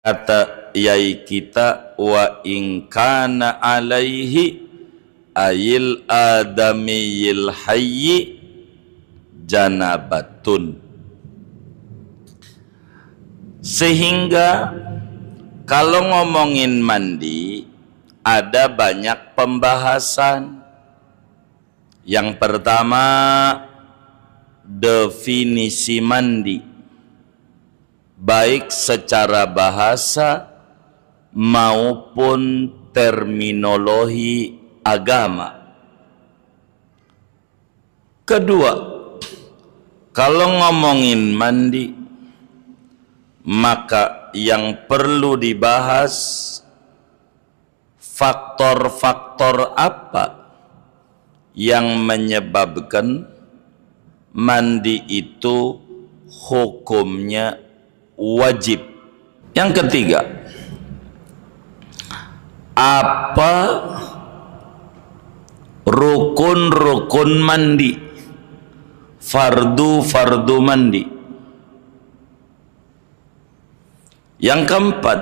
Kata yai kita, wa in kana alaihi ayil adamiyil hayyi janabatun. Sehingga kalau ngomongin mandi ada banyak pembahasan. Yang pertama, definisi mandi, baik secara bahasa maupun terminologi agama. Kedua, kalau ngomongin mandi, maka yang perlu dibahas faktor-faktor apa yang menyebabkan mandi itu hukumnya wajib. Yang ketiga, apa rukun-rukun mandi, fardu-fardu mandi. Yang keempat,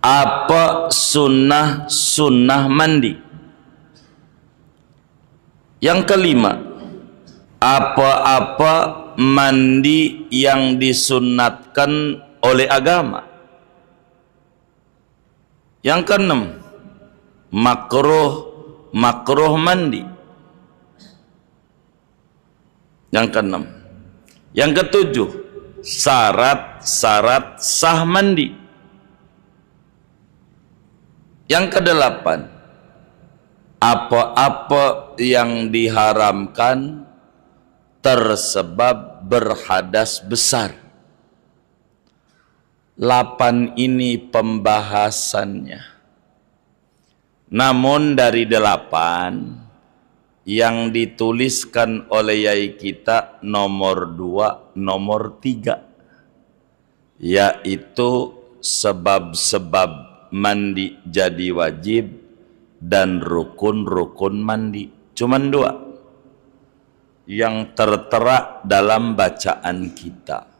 apa sunnah-sunnah mandi. Yang kelima, apa-apa mandi yang disunnatkan oleh agama. Yang keenam, makruh mandi. Yang keenam. Yang ketujuh, syarat-syarat sah mandi. Yang kedelapan, apa-apa yang diharamkan tersebab berhadas besar. 8 ini pembahasannya. Namun dari 8 yang dituliskan oleh yai kita nomor 2, nomor 3, yaitu sebab-sebab mandi jadi wajib dan rukun-rukun mandi. Cuman 2 yang tertera dalam bacaan kita.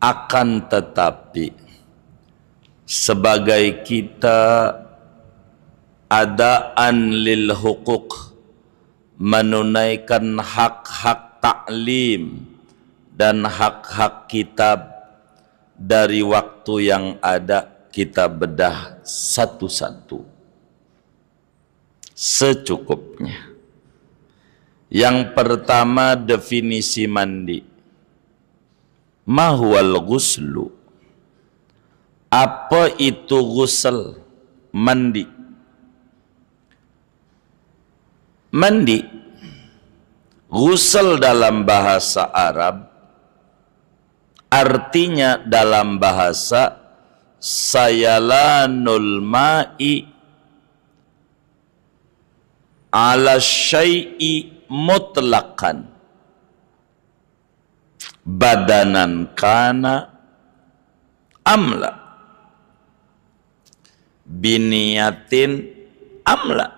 Akan tetapi sebagai kita adaan lil hukuk, menunaikan hak-hak taklim dan hak-hak kitab, dari waktu yang ada kita bedah satu-satu secukupnya. Yang pertama, definisi mandi. Mahwal ghuslu, apa itu ghusl, mandi? Mandi, ghusl dalam bahasa Arab artinya dalam bahasa sayalanul ma'i ala syai'i mutlaqan badanan kana amla biniyatin amla.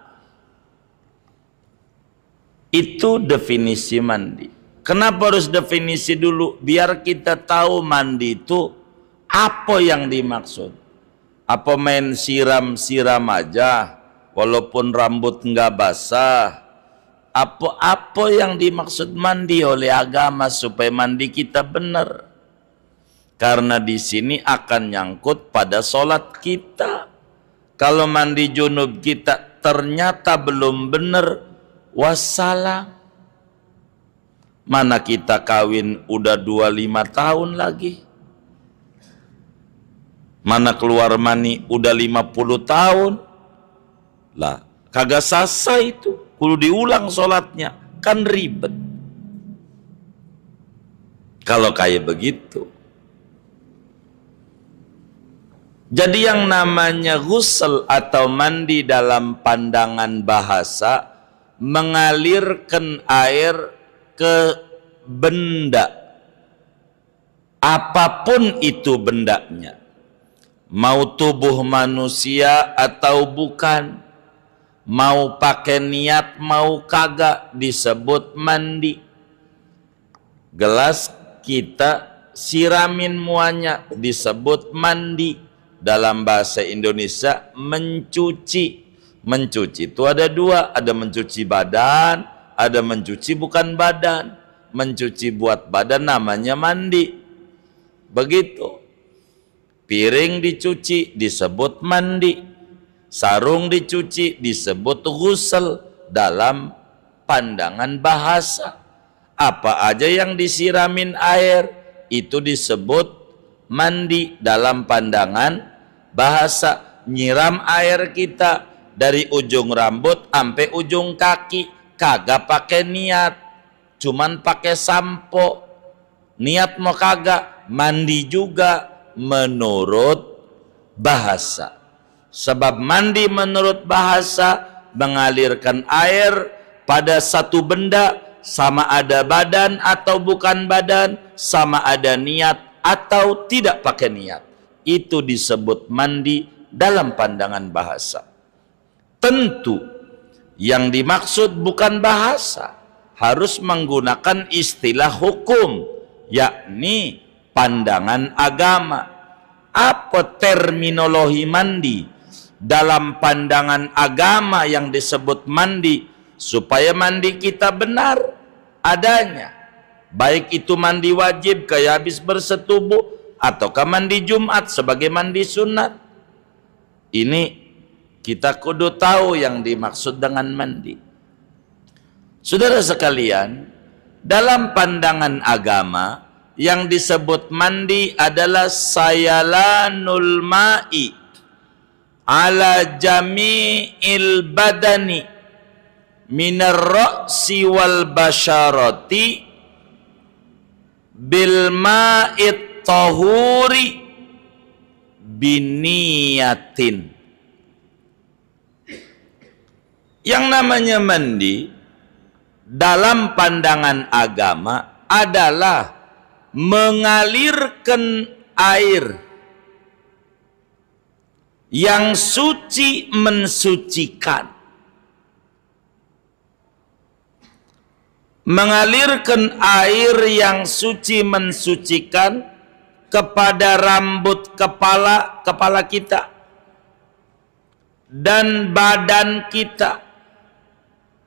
Itu definisi mandi. Kenapa harus definisi dulu? Biar kita tahu mandi itu apa yang dimaksud. Apa main siram-siram aja walaupun rambut nggak basah? Apa yang dimaksud mandi oleh agama supaya mandi kita benar? Karena di sini akan nyangkut pada sholat kita. Kalau mandi junub kita ternyata belum benar, wassalam. Mana kita kawin udah 25 tahun lagi. Mana keluar mani udah 50 tahun. Lah, kagak sasa itu. Kudu diulang sholatnya. Kan ribet. Kalau kayak begitu. Jadi yang namanya ghusl atau mandi dalam pandangan bahasa, mengalirkan air ke benda, apapun itu bendanya, mau tubuh manusia atau bukan, mau pakai niat mau kagak, disebut mandi. Gelas kita siramin muanya disebut mandi. Dalam bahasa Indonesia mencuci. Mencuci itu ada dua, ada mencuci badan, ada mencuci bukan badan. Mencuci buat badan namanya mandi. Begitu. Piring dicuci disebut mandi. Sarung dicuci disebut ghusl dalam pandangan bahasa. Apa aja yang disiramin air itu disebut mandi dalam pandangan bahasa. Nyiram air kita dari ujung rambut sampai ujung kaki kagak pakai niat, cuman pakai sampo. Niat mau kagak, mandi juga menurut bahasa. Sebab mandi menurut bahasa mengalirkan air pada satu benda, sama ada badan atau bukan badan, sama ada niat atau tidak pakai niat. Itu disebut mandi dalam pandangan bahasa. Tentu yang dimaksud bukan bahasa, harus menggunakan istilah hukum, yakni pandangan agama. Apa terminologi mandi? Dalam pandangan agama yang disebut mandi, supaya mandi kita benar adanya. Baik itu mandi wajib kayak habis bersetubuh, ataukah mandi Jumat sebagai mandi sunat. Ini kita kudu tahu yang dimaksud dengan mandi. Saudara sekalian, dalam pandangan agama yang disebut mandi adalah sayalanul ma'i ala jami'il badani minar ra'si wal basyarati bil ma'it tahuri biniyatin. Yang namanya mandi dalam pandangan agama adalah mengalirkan air yang suci mensucikan. Mengalirkan air yang suci mensucikan kepada rambut kepala kita dan badan kita,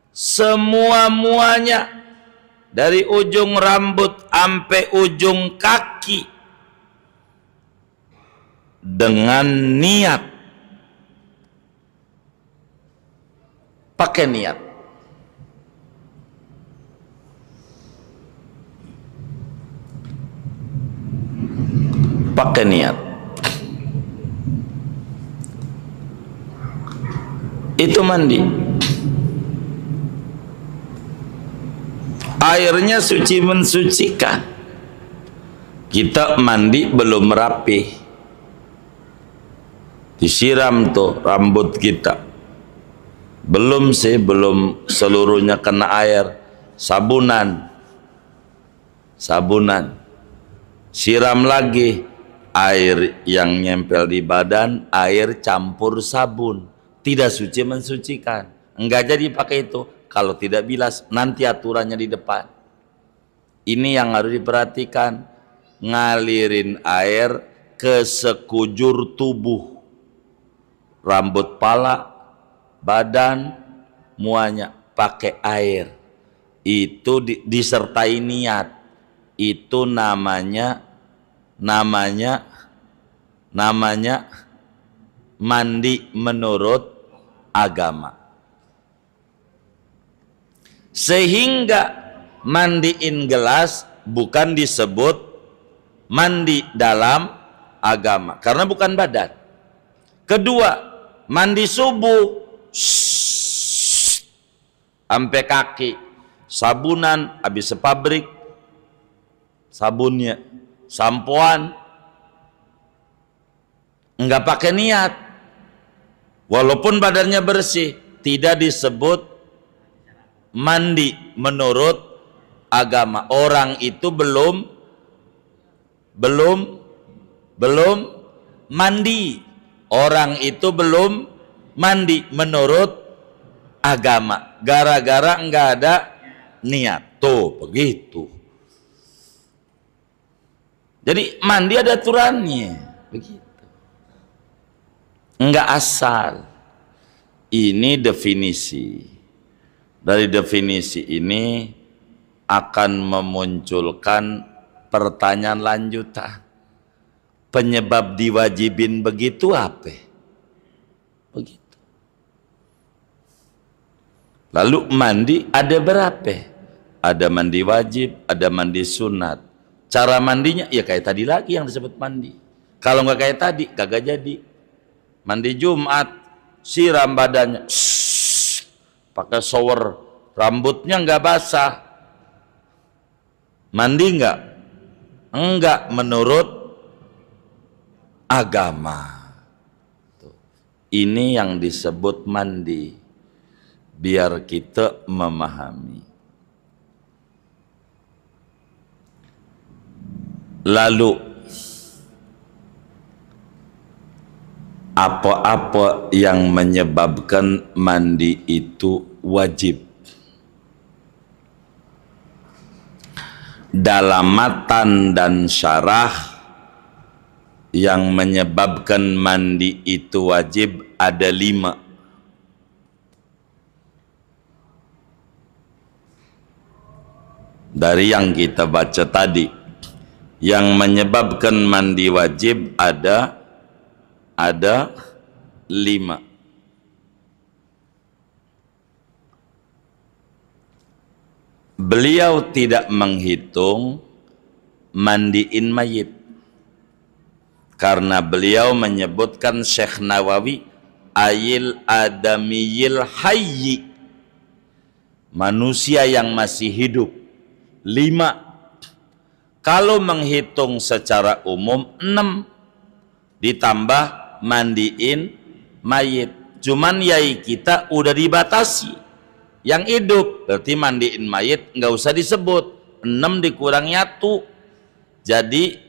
semua-muanya dari ujung rambut sampai ujung kaki dengan niat, pakai niat. Pakai niat. Itu mandi. Airnya suci mensucikan. Kita mandi belum rapi, disiram tuh rambut kita. Belum sih, belum seluruhnya kena air. Sabunan. Siram lagi. Air yang nyempel di badan, air campur sabun, tidak suci mensucikan. Enggak jadi pakai itu kalau tidak bilas, nanti aturannya di depan. Ini yang harus diperhatikan. Ngalirin air ke sekujur tubuh, rambut pala, badan, muanya pakai air. Itu disertai niat. Itu namanya mandi menurut agama. Sehingga mandiin gelas bukan disebut mandi dalam agama, karena bukan badan. Kedua, mandi subuh sampai kaki, sabunan habis sepabrik sabunnya, sampoan, enggak pakai niat, walaupun badannya bersih, tidak disebut mandi menurut agama. Orang itu belum mandi. Orang itu belum mandi menurut agama, gara-gara enggak ada niat. Tuh begitu. Jadi mandi ada aturannya, begitu. Enggak asal. Ini definisi. Dari definisi ini akan memunculkan pertanyaan lanjutan. Penyebab diwajibin begitu apa? Begitu. Lalu mandi ada berapa? Ada mandi wajib, ada mandi sunat. Cara mandinya ya kayak tadi lagi yang disebut mandi. Kalau nggak kayak tadi, kagak jadi. Mandi Jumat, siram badannya, pakai shower, rambutnya nggak basah. Mandi nggak? Enggak menurut agama. Ini yang disebut mandi. Biar kita memahami. Lalu apa-apa yang menyebabkan mandi itu wajib? Dalam matan dan syarah yang menyebabkan mandi itu wajib ada 5. Dari yang kita baca tadi, yang menyebabkan mandi wajib ada 5. Beliau tidak menghitung mandiin mayit, karena beliau menyebutkan Syekh Nawawi ayil adamiyil hayyi, manusia yang masih hidup. 5. Kalau menghitung secara umum 6, ditambah mandiin mayit. Cuman yai kita udah dibatasi yang hidup, berarti mandiin mayit nggak usah disebut. 6 dikurangi 1 jadi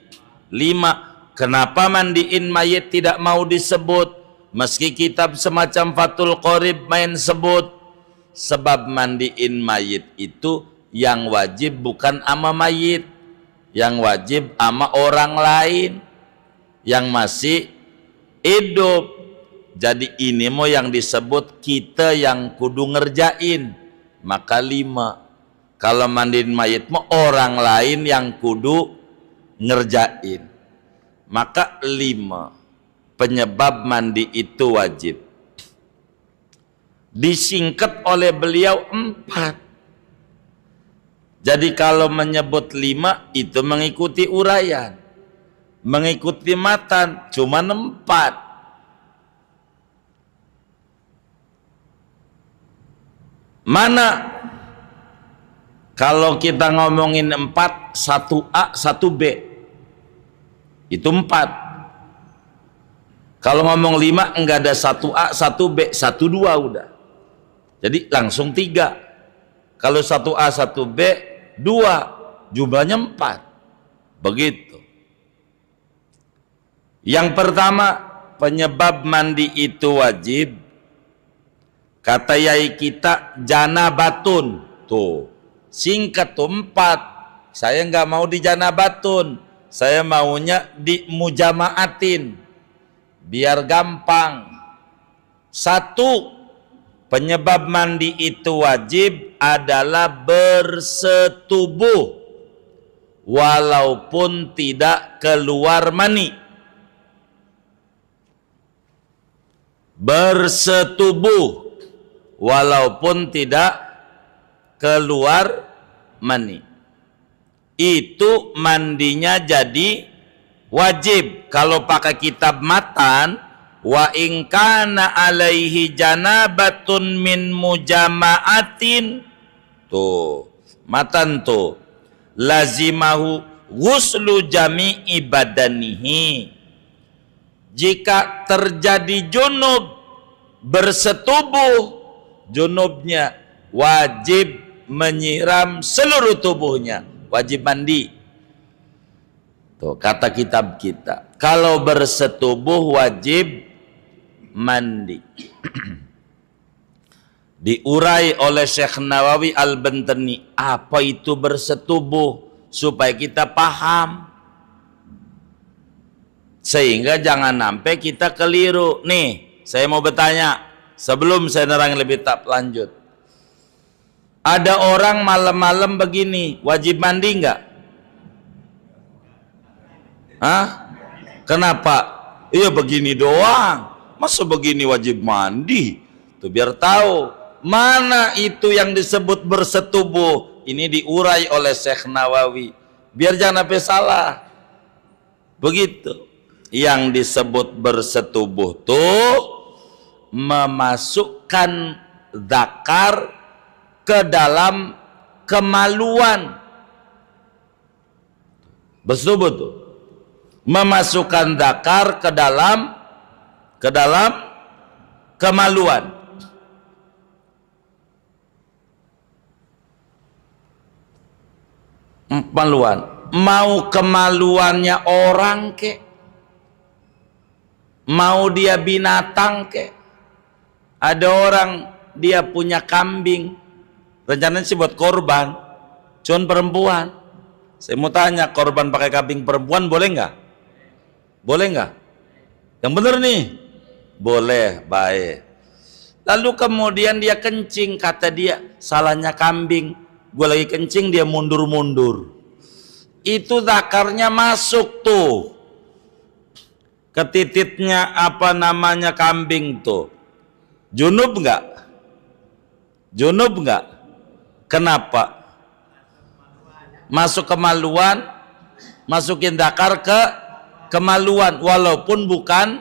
5. Kenapa mandiin mayit tidak mau disebut meski kitab semacam Fathul Qorib main sebut? Sebab mandiin mayit itu yang wajib bukan ama mayit, yang wajib ama orang lain yang masih hidup. Jadi ini mau yang disebut kita yang kudu ngerjain, maka 5. Kalau mandiin mayit mau orang lain yang kudu ngerjain, maka 5. Penyebab mandi itu wajib. Disingkat oleh beliau 4. Jadi kalau menyebut 5 itu mengikuti uraian, mengikuti matan cuma 4. Mana kalau kita ngomongin 4, 1A, 1B itu 4. Kalau ngomong 5 enggak ada 1A, 1B, 1-2 udah. Jadi langsung 3. Kalau 1A, 1B 2, jumlahnya 4. Begitu. Yang pertama, penyebab mandi itu wajib. Kata yai kita janabatun. Tuh, singkat tuh 4. Saya nggak mau di janabatun. Saya maunya di mujamaatin. Biar gampang. 1. Penyebab mandi itu wajib adalah bersetubuh walaupun tidak keluar mani. Bersetubuh walaupun tidak keluar mani. Itu mandinya jadi wajib. Kalau pakai kitab matan, wa in kana alaihi janabatun min mujama'atin, tuh matan tuh, lazimahu ghuslu jami'i badanihi. Jika terjadi junub bersetubuh, junubnya wajib menyiram seluruh tubuhnya, wajib mandi. Tuh kata kitab kita, kalau bersetubuh wajib mandi. Diurai oleh Syekh Nawawi Al-Bantani, apa itu bersetubuh, supaya kita paham. Sehingga jangan sampai kita keliru. Nih, saya mau bertanya sebelum saya nerang lebih lanjut. Ada orang malam-malam begini, wajib mandi nggak? Hah? Kenapa? Iya begini doang. Masa begini wajib mandi? Tuh biar tahu mana itu yang disebut bersetubuh. Ini diurai oleh Syekh Nawawi. Biar jangan sampai salah. Begitu. Yang disebut bersetubuh tuh memasukkan zakar ke dalam kemaluan. Bersetubuh tuh memasukkan zakar ke dalam kemaluan. Kemaluan, mau kemaluannya orang kek, mau dia binatang kek. Ada orang dia punya kambing, rencananya sih buat korban, cuman perempuan. Saya mau tanya, korban pakai kambing perempuan boleh nggak? Boleh nggak? Yang bener nih, boleh, baik. Lalu kemudian dia kencing, kata dia salahnya kambing. Gue lagi kencing dia mundur-mundur. Itu zakarnya masuk tuh ke tititnya apa namanya kambing tuh. Junub nggak? Junub nggak? Kenapa? Masuk kemaluan, masukin zakar ke kemaluan walaupun bukan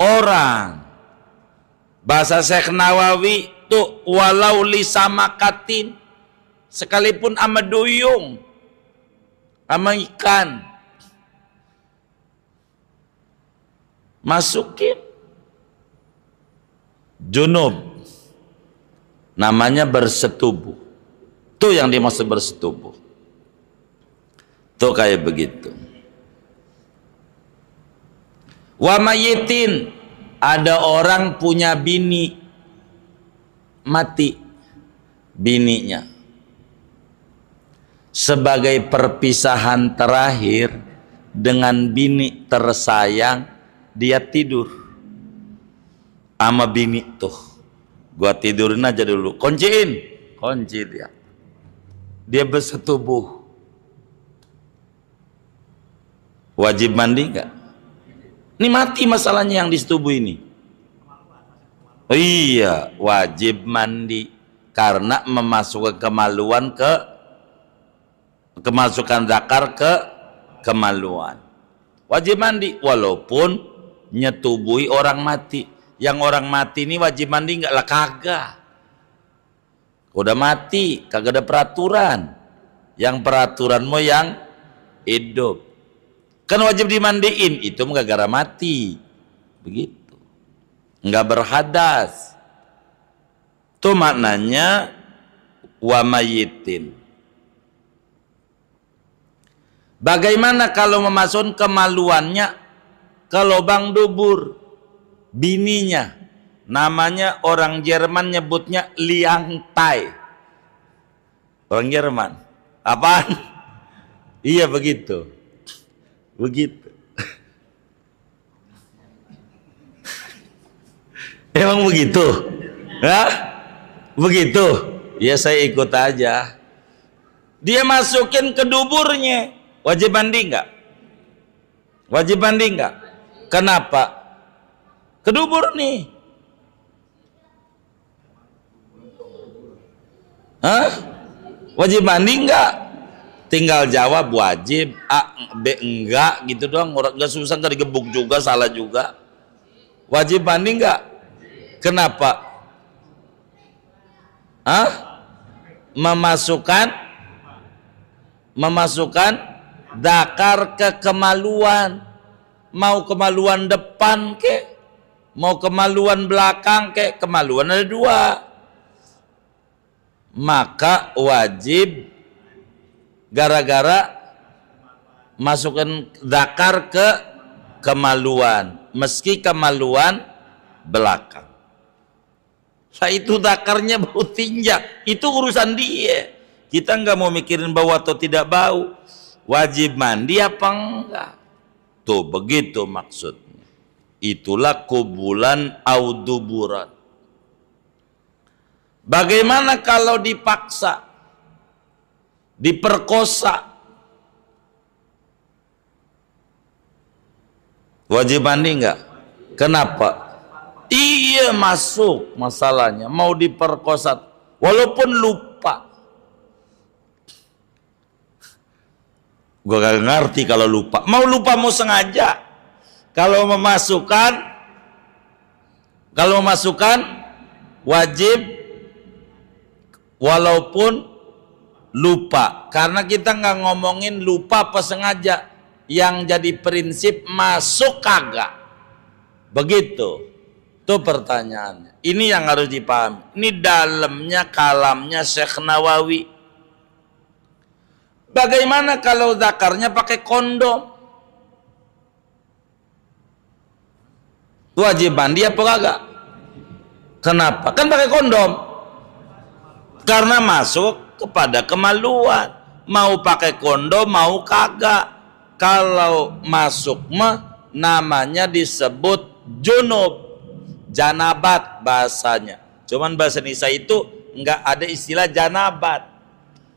orang. Bahasa Syekh Nawawi tuh walau lisamakatin, sekalipun ama duyung, ama ikan, masukin. Junub namanya bersetubuh. Tuh yang dimaksud bersetubuh. Tuh kayak begitu. Wa mayitin, ada orang punya bini mati bininya. Sebagai perpisahan terakhir dengan bini tersayang, dia tidur sama bini tuh. Gua tidurin aja dulu, kunciin, kunci dia. Dia bersetubuh. Wajib mandi enggak? Ini mati masalahnya yang disetubuh ini. Oh iya, wajib mandi karena memasukkan kemaluan kemasukan zakar ke kemaluan. Wajib mandi walaupun nyetubuhi orang mati. Yang orang mati ini wajib mandi enggak lah? Kagak. Udah mati, kagak ada peraturan. Yang peraturanmu yang hidup. Kan wajib dimandiin, itu gara-gara mati. Begitu. Enggak berhadas. Itu maknanya wa mayitin. Bagaimana kalau memasukkan kemaluannya ke lubang dubur bininya? Namanya orang Jerman nyebutnya liangtai. Orang Jerman. Apaan? Iya begitu. Begitu. Emang begitu? Hah? Begitu? Ya saya ikut aja. Dia masukin ke duburnya. Wajib mandi enggak? Wajib mandi enggak? Kenapa? Ke dubur nih. Hah? Wajib mandi enggak? Tinggal jawab wajib, A, B enggak gitu doang. Orang enggak susah, enggak digebuk juga, salah juga. Wajib mandi enggak? Kenapa? Hah? Memasukkan zakar ke kemaluan. Mau kemaluan depan ke, mau kemaluan belakang ke, kemaluan ada dua. Maka wajib gara-gara masukkan zakar ke kemaluan, meski kemaluan belakang. Nah itu zakarnya bau tinja, itu urusan dia. Kita nggak mau mikirin bau atau tidak bau. Wajib mandi apa enggak? Tuh begitu maksudnya. Itulah kubulan au duburan. Bagaimana kalau dipaksa, diperkosa? Wajib mandi enggak? Kenapa? Iya masuk masalahnya. Mau diperkosa walaupun lupa. Gue gak ngerti kalau lupa. Mau lupa mau sengaja. Kalau memasukkan wajib walaupun lupa. Karena kita nggak ngomongin lupa apa sengaja. Yang jadi prinsip masuk kagak. Begitu. Itu pertanyaannya. Ini yang harus dipahami. Ini dalamnya kalamnya Syekh Nawawi. Bagaimana kalau zakarnya pakai kondom? Wajib mandi apa kagak? Kenapa? Kan pakai kondom. Karena masuk kepada kemaluan. Mau pakai kondom mau kagak. Kalau masuk mah namanya disebut junub, janabat bahasanya. Cuman bahasa Indonesia itu enggak ada istilah janabat.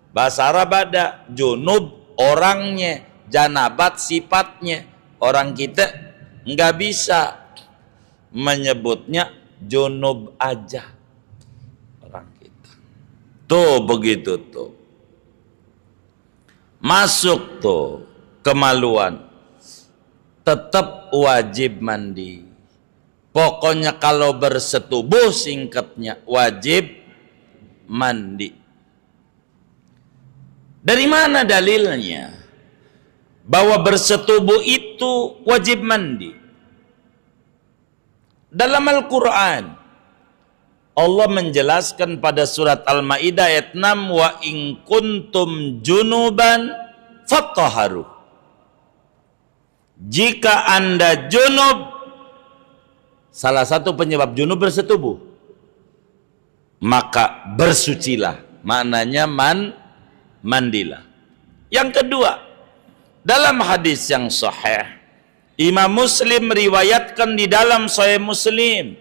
Bahasa Arab ada junub orangnya, janabat sifatnya. Orang kita enggak bisa menyebutnya junub aja. Orang kita. Tuh begitu tuh. Masuk tuh kemaluan. Tetap wajib mandi. Pokoknya kalau bersetubuh singkatnya wajib mandi. Dari mana dalilnya bahwa bersetubuh itu wajib mandi? Dalam Al-Quran Allah menjelaskan pada surat Al-Maidah ayat 6, wa in kuntum junuban fattaharu. Jika Anda junub, salah satu penyebab junub bersetubuh, maka bersucilah. Maknanya mandilah. Yang kedua, dalam hadis yang sahih, Imam Muslim riwayatkan di dalam Sahih Muslim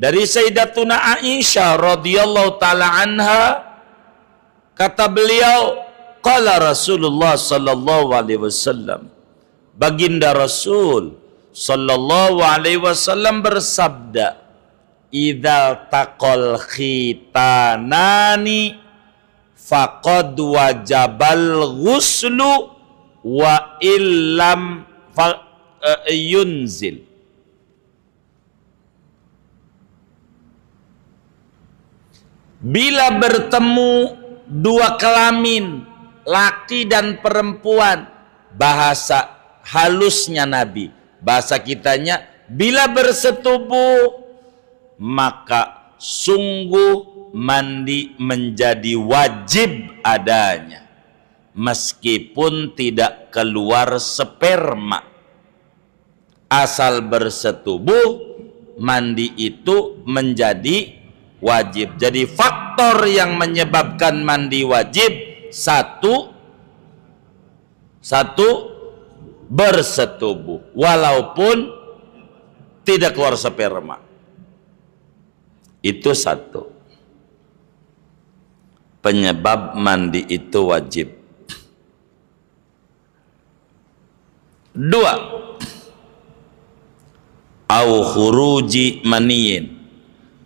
dari Sayyidatuna Aisyah radhiyallahu taala anha, kata beliau, qala Rasulullah sallallahu alaihi wasallam, baginda Rasul sallallahu alaihi wasallam bersabda, idza taqal khitanani faqad wajabal ghuslu wa illam yunzil. Bila bertemu dua kelamin, laki dan perempuan, bahasa halusnya Nabi, bahasa kitanya, bila bersetubuh maka sungguh mandi menjadi wajib adanya, meskipun tidak keluar sperma. Asal bersetubuh, mandi itu menjadi wajib. Jadi faktor yang menyebabkan mandi wajib, satu bersetubuh walaupun tidak keluar sperma. Itu satu penyebab mandi itu wajib. Dua, au khuruji maniyin.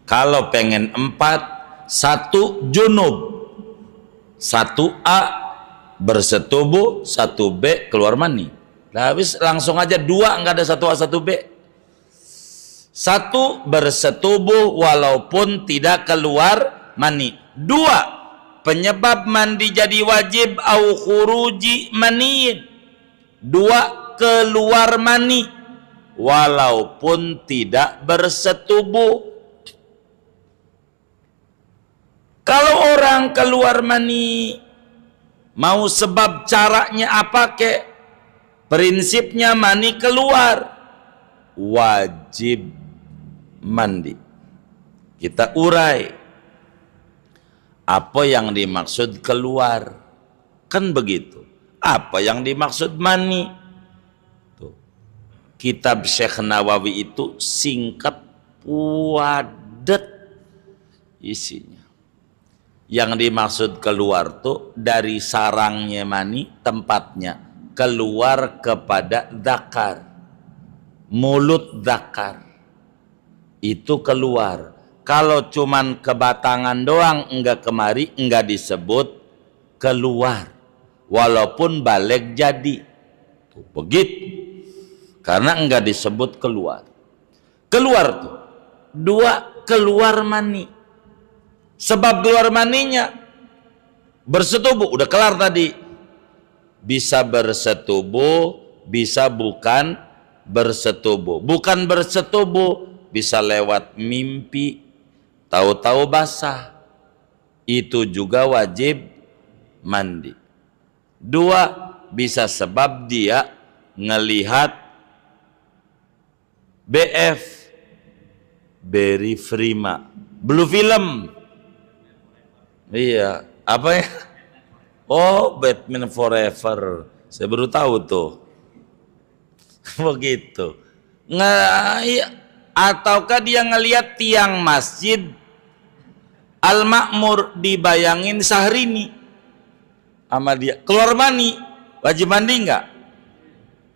Kalau pengen empat, satu junub, satu A bersetubuh, satu B keluar mani. Nah, habis langsung aja dua, nggak ada satu A satu B. Satu bersetubuh walaupun tidak keluar mani. Dua, penyebab mandi jadi wajib au khuruji maniyin. Dua, keluar mani walaupun tidak bersetubuh. Kalau orang keluar mani, mau sebab caranya apa kek, prinsipnya mani keluar, wajib mandi. Kita urai apa yang dimaksud keluar, kan begitu. Apa yang dimaksud mani? Tuh. kitab Syekh Nawawi itu singkat padat isinya. Yang dimaksud keluar tuh dari sarangnya mani, tempatnya keluar kepada dzakar, mulut dzakar itu keluar. Kalau cuman kebatangan doang enggak kemari, enggak disebut keluar, walaupun balik jadi. Tuh, begitu. Karena enggak disebut keluar. Keluar tuh dua, keluar mani. Sebab keluar maninya bersetubuh, udah kelar tadi. Bisa bersetubuh, bisa bukan bersetubuh. Bukan bersetubuh bisa lewat mimpi, tahu-tahu basah. Itu juga wajib mandi. Dua, bisa sebab dia ngelihat BF, Barry Frima, Blue Film. Iya, apa ya? Oh, Batman Forever. Saya baru tahu tuh. Begitu. Iya. Ataukah dia ngelihat tiang masjid Al-Ma'mur, dibayangin Syahrini sama dia. Keluar mani, wajib mandi enggak?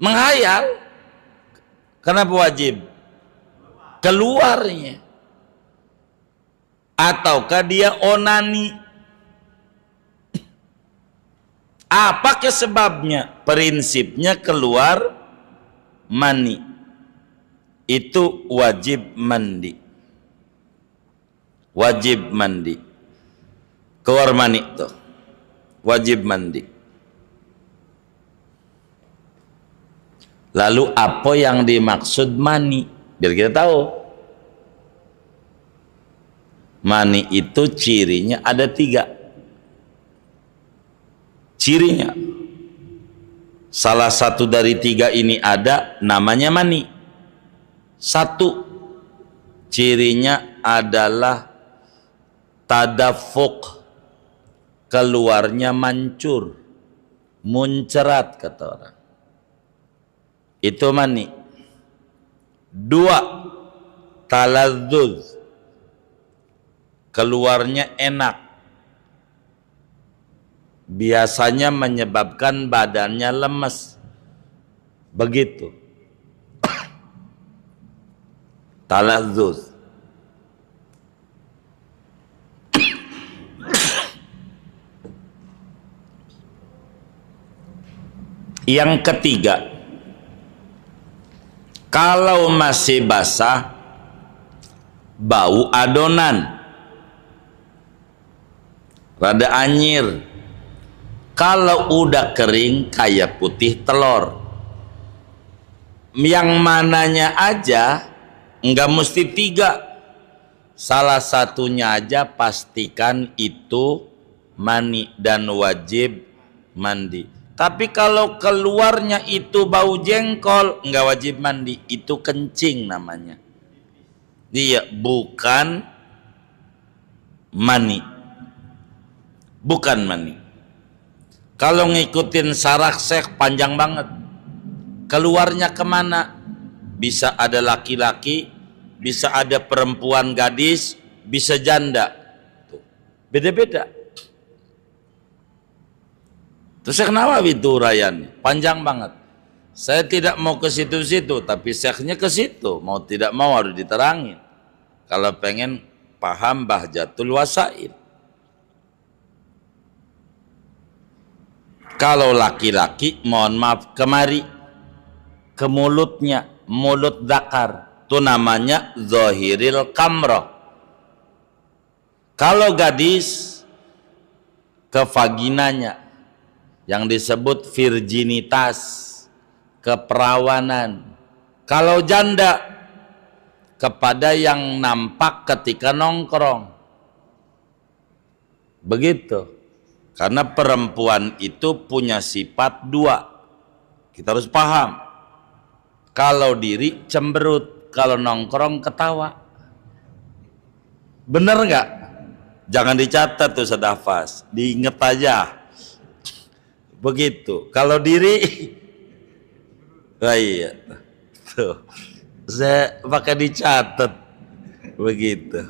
Menghayal. Kenapa wajib? Keluarnya. Ataukah dia onani? Apa sebabnya? Prinsipnya keluar mani. Itu wajib mandi. Wajib mandi. Keluar mani tuh. Wajib mandi. Lalu apa yang dimaksud mani? Biar kita tahu. Mani itu cirinya ada 3. Cirinya. Salah satu dari 3 ini ada, namanya mani. 1. Cirinya adalah tadafuk. Keluarnya mancur. Muncerat kata orang. Itu mani. 2, taladzuz. Keluarnya enak. Biasanya menyebabkan badannya lemes. Begitu. Taladzuz. Yang ketiga, kalau masih basah, bau adonan, rada anyir. Kalau udah kering, kayak putih telur. Yang mananya aja, nggak mesti 3. Salah satunya aja pastikan itu mani dan wajib mandi. Tapi kalau keluarnya itu bau jengkol, nggak wajib mandi. Itu kencing namanya. Dia bukan mani. Bukan mani. Kalau ngikutin sarak syekh panjang banget. Keluarnya kemana? Bisa ada laki-laki, bisa ada perempuan gadis, bisa janda. Beda-beda. Terus Syekh Nawawi itu uraian panjang banget. Saya tidak mau ke situ-situ, tapi syekhnya ke situ. Mau tidak mau harus diterangin. Kalau pengen paham Bahjatul Wasail. Kalau laki-laki, mohon maaf, kemari ke mulutnya, mulut dzakar. Itu namanya zahiril kamroh. Kalau gadis, ke vaginanya, yang disebut virginitas, keperawanan. Kalau janda, kepada yang nampak ketika nongkrong. Begitu. Karena perempuan itu punya sifat 2. Kita harus paham. Kalau diri cemberut, kalau nongkrong ketawa. Bener nggak? Jangan dicatat tuh sedafas, diinget aja. Begitu. Kalau diri, iya. Tuh, saya pakai dicatat begitu.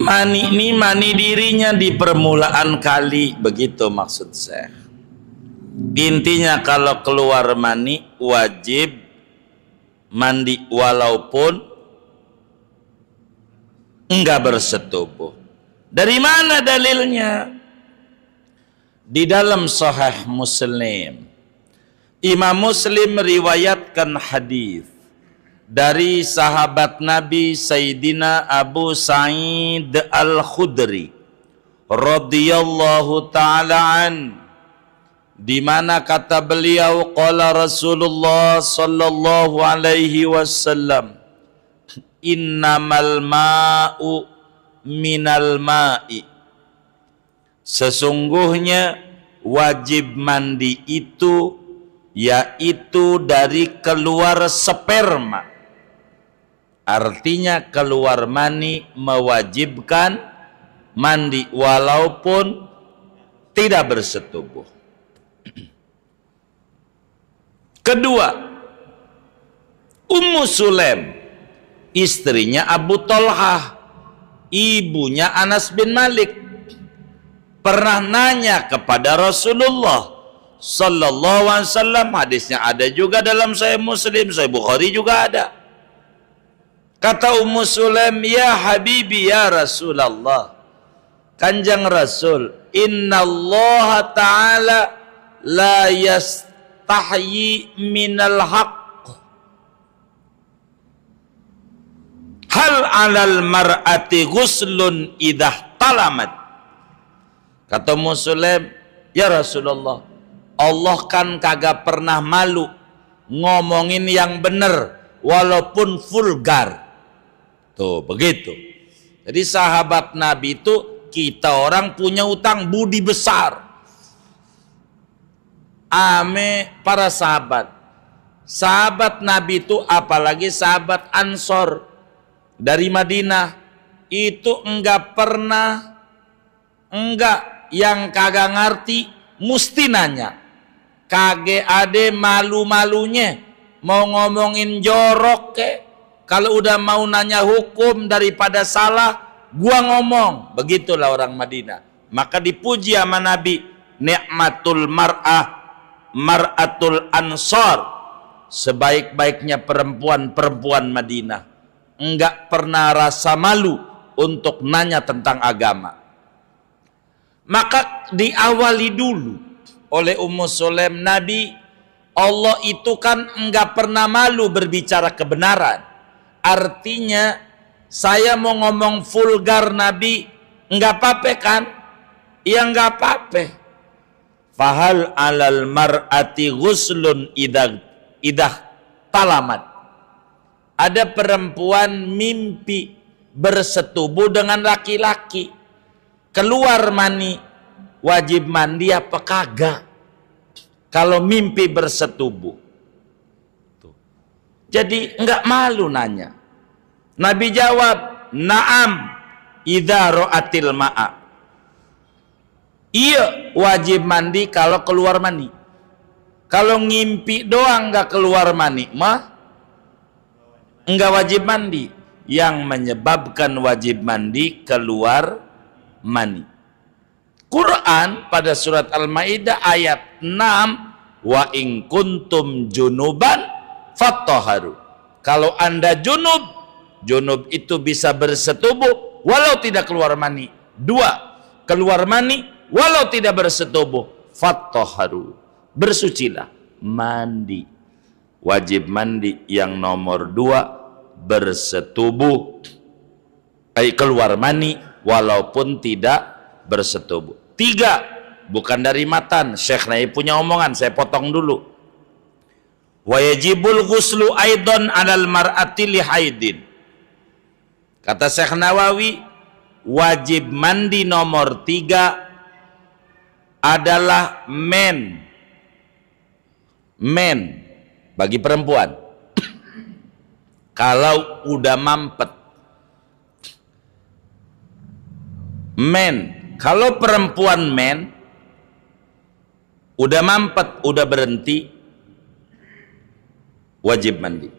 Mani ini mani dirinya di permulaan kali, begitu maksud saya. Intinya kalau keluar mani wajib mandi walaupun enggak bersetubuh. Dari mana dalilnya? Di dalam Sahih Muslim, Imam Muslim meriwayatkan hadis dari sahabat Nabi Sayyidina Abu Sa'id Al-Khudri radhiyallahu ta'ala an, di mana kata beliau, qala Rasulullah sallallahu alaihi wasallam, innamal ma'u minal ma'i, sesungguhnya wajib mandi itu yaitu dari keluar sperma. Artinya keluar mani mewajibkan mandi walaupun tidak bersetubuh. Kedua, Ummu Sulaim, istrinya Abu Thalhah, ibunya Anas bin Malik, pernah nanya kepada Rasulullah sallallahu alaihi wasallam. Hadisnya ada juga dalam Sahih Muslim, Sahih Bukhari juga ada. Kata Ummu Sulaim, ya habibi ya Rasulullah, Kanjeng Rasul, innallaha ta'ala la yastahyi minal haqq, hal 'alal mar'ati ghuslun idah talamat. Kata Ummu Sulaim, ya Rasulullah, Allah kan kagak pernah malu ngomongin yang benar walaupun vulgar. Tuh begitu. Jadi sahabat Nabi itu, kita orang punya utang budi besar ame para sahabat. Sahabat Nabi itu, apalagi sahabat Ansor dari Madinah, itu enggak pernah, enggak, yang kagak ngerti mesti nanya. Kage ade malu-malunya mau ngomongin jorok ke, kalau udah mau nanya hukum daripada salah gua ngomong. Begitulah orang Madinah. Maka dipuji sama Nabi, ni'matul mar'ah mar'atul ansar, sebaik-baiknya perempuan Madinah, enggak pernah rasa malu untuk nanya tentang agama. Maka diawali dulu oleh Ummu Sulaim, Nabi, Allah itu kan enggak pernah malu berbicara kebenaran. Artinya saya mau ngomong vulgar Nabi, enggak apa-apa kan? Ya enggak apa-apa. Fahal 'alal mar'ati ghuslun idah talamat. Ada perempuan mimpi bersetubuh dengan laki-laki, keluar mani, wajib mandi apa kagak kalau mimpi bersetubuh? Jadi enggak malu nanya. Nabi jawab, na'am idza ra'atil ma'a. Iya, wajib mandi kalau keluar mani. Kalau ngimpi doang enggak keluar mani mah enggak wajib mandi. Yang menyebabkan wajib mandi keluar mani. Quran pada surat Al-Maidah ayat 6, wa in kuntum junuban fattaharu. Kalau Anda junub itu bisa bersetubuh walau tidak keluar mani. 2, keluar mani walau tidak bersetubuh, fattaharu, bersucilah, mandi. Wajib mandi. Yang nomor 2, bersetubuh, keluar mani walaupun tidak bersetubuh. 3, bukan dari matan, Syekh Nawawi punya omongan, saya potong dulu. Wa yajibul ghuslu aidan 'alal mar'ati li haidin. Kata Syekh Nawawi, wajib mandi nomor 3 adalah men bagi perempuan. Kalau udah mampet, men Kalau perempuan men, udah mampet, udah berhenti, wajib mandi.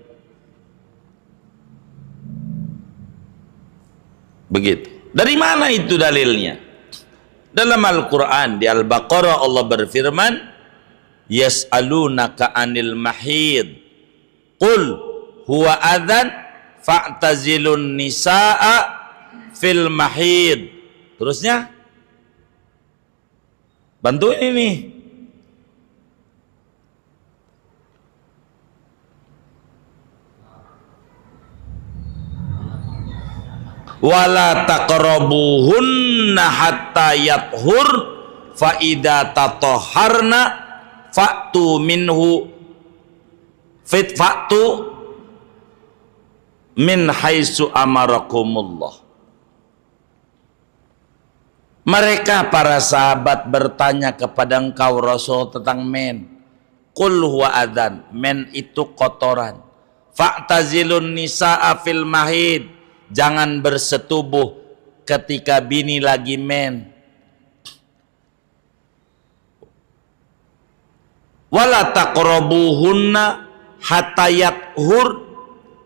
Begitu. Dari mana itu dalilnya? Dalam Al-Quran, di Al-Baqarah Allah berfirman, Yas'alunaka anil mahid, Qul huwa adhan, fa'tazilun nisa'a fil mahid. Terusnya, bantuin ini. Wala taqrabuhunna hatta yathur, fa idza tatahharna fa'tu minhu fa'tu min haitsu amarakumullah. Mereka para sahabat bertanya kepada engkau Rasul tentang men. Qul huwa adzan, men itu kotoran. Fa'tazilun nisaa fil mahid, jangan bersetubuh ketika bini lagi men. Wala taqrabuhunna hatta yathur,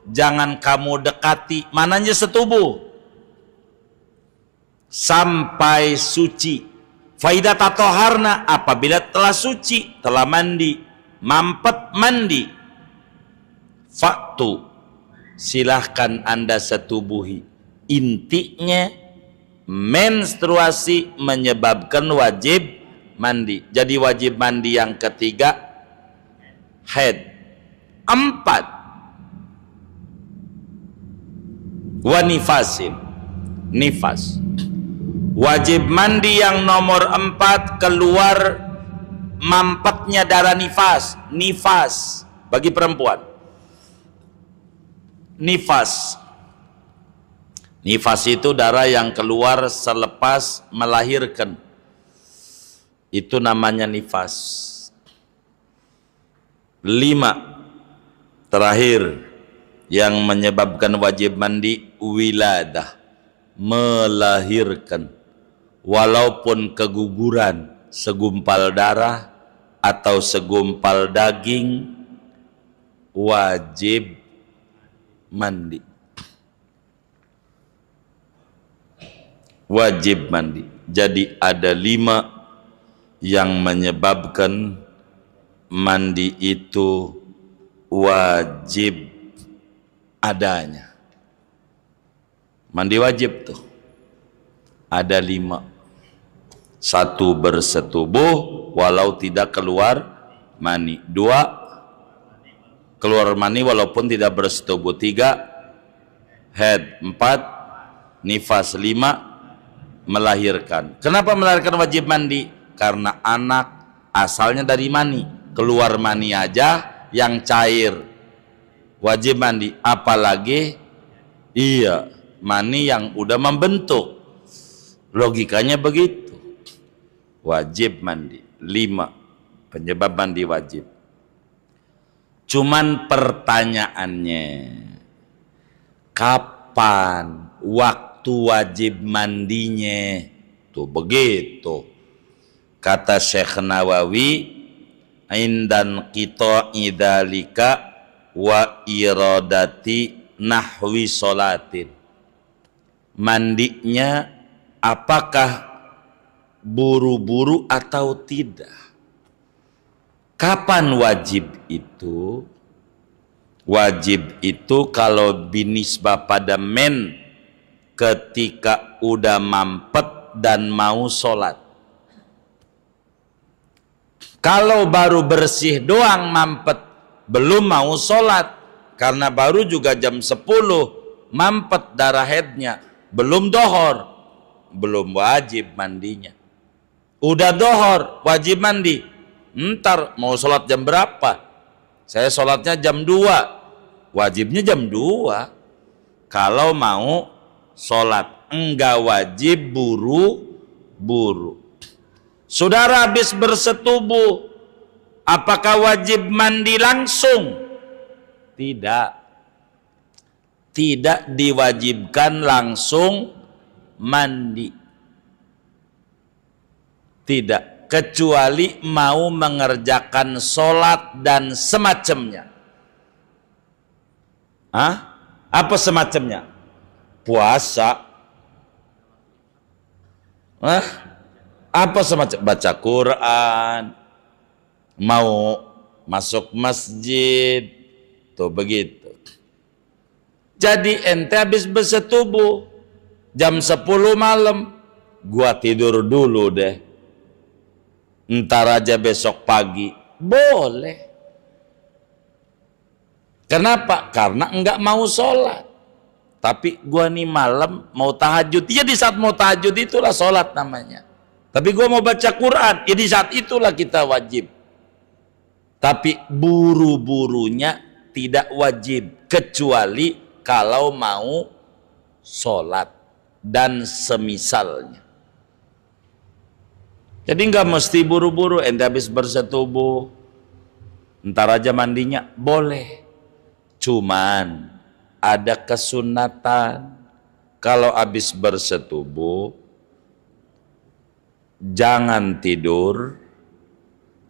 jangan kamu dekati, mananya setubuh, sampai suci. Faidah tatoharna, apabila telah suci, telah mandi, mampet mandi, faktu, silahkan Anda setubuhi. Intinya menstruasi menyebabkan wajib mandi. Jadi wajib mandi yang ketiga haid. 4 wanifasin, nifas. Wajib mandi yang nomor 4 keluar mampetnya darah nifas. Nifas bagi perempuan. Nifas. Nifas itu darah yang keluar selepas melahirkan. Itu namanya nifas. 5 terakhir yang menyebabkan wajib mandi, wiladah, melahirkan. Walaupun keguguran, segumpal darah atau segumpal daging, wajib mandi. Wajib mandi. Jadi ada 5 yang menyebabkan mandi itu wajib adanya. Mandi wajib tuh ada 5. 1 bersetubuh walau tidak keluar mani. 2 keluar mani walaupun tidak bersetubuh. 3 haid. 4 nifas. 5 melahirkan. Kenapa melahirkan wajib mandi? Karena anak asalnya dari mani. Keluar mani aja yang cair wajib mandi, apalagi mani yang udah membentuk. Logikanya begitu. Wajib mandi. 5 penyebab mandi wajib. Cuman pertanyaannya, kapan waktu wajib mandinya? Tuh begitu. Kata Syekh Nawawi, indan qita'i dzalika wa iradati nahwi sholatin. Mandinya apakah buru-buru atau tidak? Kapan wajib itu? Wajib itu kalau binisbah pada men, ketika udah mampet dan mau sholat. Kalau baru bersih doang mampet, belum mau sholat, karena baru juga jam 10 mampet darah haidnya, belum dohor, belum wajib mandinya. Udah dohor, wajib mandi. Ntar mau sholat jam berapa? Saya sholatnya jam 2, wajibnya jam 2. Kalau mau sholat, enggak wajib buru-buru. Saudara habis bersetubuh, apakah wajib mandi langsung? Tidak. Tidak diwajibkan langsung mandi. Tidak, kecuali mau mengerjakan sholat dan semacamnya. Hah? Apa semacamnya? Puasa. Hah? Apa semacam? Baca Quran. Mau masuk masjid. Tuh begitu. Jadi ente habis bersetubuh jam 10 malam, gua tidur dulu deh. Entar aja besok pagi. Boleh. Kenapa? Karena enggak mau sholat. Tapi gua nih malam mau tahajud. Ya di saat mau tahajud itulah sholat namanya. Tapi gua mau baca Quran. Ya di saat itulah kita wajib. Tapi buru-burunya tidak wajib. Kecuali kalau mau sholat dan semisalnya. Jadi enggak mesti buru-buru. Ente habis bersetubuh, entar aja mandinya. Boleh. Cuman ada kesunatan kalau habis bersetubuh jangan tidur,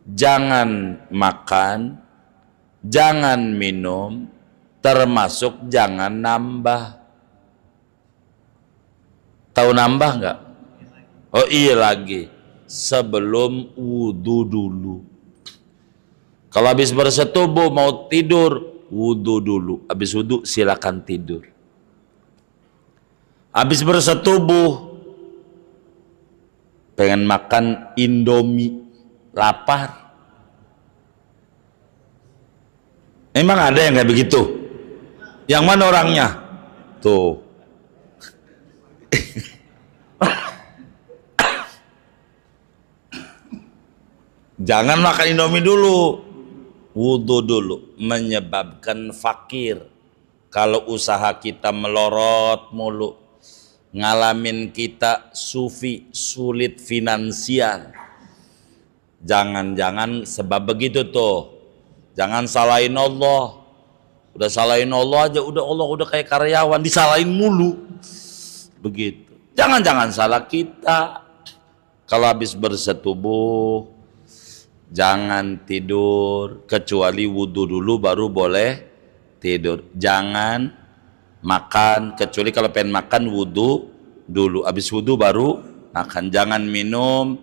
jangan makan, jangan minum, termasuk jangan nambah. Tahu nambah nggak? Oh iya lagi, sebelum wudhu dulu. Kalau habis bersetubuh mau tidur, wudhu dulu. Habis wudhu silakan tidur. Habis bersetubuh pengen makan Indomie, lapar. Emang ada yang kayak begitu? Yang mana orangnya? Tuh. Jangan makan Indomie dulu. Wudhu dulu, menyebabkan fakir. Kalau usaha kita melorot mulu, ngalamin kita sulit finansial. Jangan-jangan sebab begitu tuh. Jangan salahin Allah. Udah salahin Allah aja, Allah udah kayak karyawan, disalahin mulu. Begitu. Jangan-jangan salah kita. Kalau habis bersetubuh, jangan tidur kecuali wudhu dulu baru boleh tidur. Jangan makan kecuali kalau pengen makan wudhu dulu. Habis wudhu baru makan. Jangan minum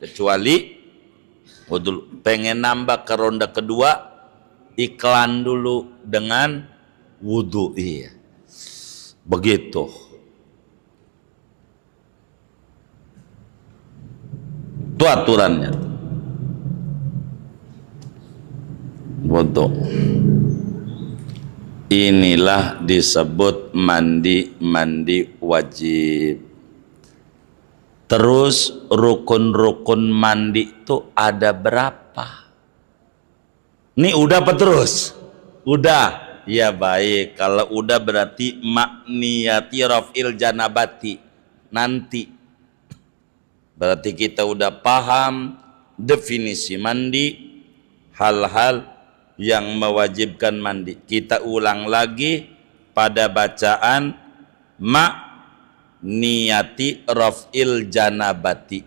kecuali wudhu. Pengen nambah ke ronde kedua, iklan dulu dengan wudhu. Iya, begitu. Itu aturannya. Wudhu. Inilah disebut mandi wajib. Terus rukun-rukun mandi itu ada berapa? Ini udah apa terus? Udah. Ya baik, kalau udah berarti makniyati raf'il janabati. Nanti berarti kita udah paham definisi mandi, hal-hal yang mewajibkan mandi. Kita ulang lagi pada bacaan niyati raf'il janabati.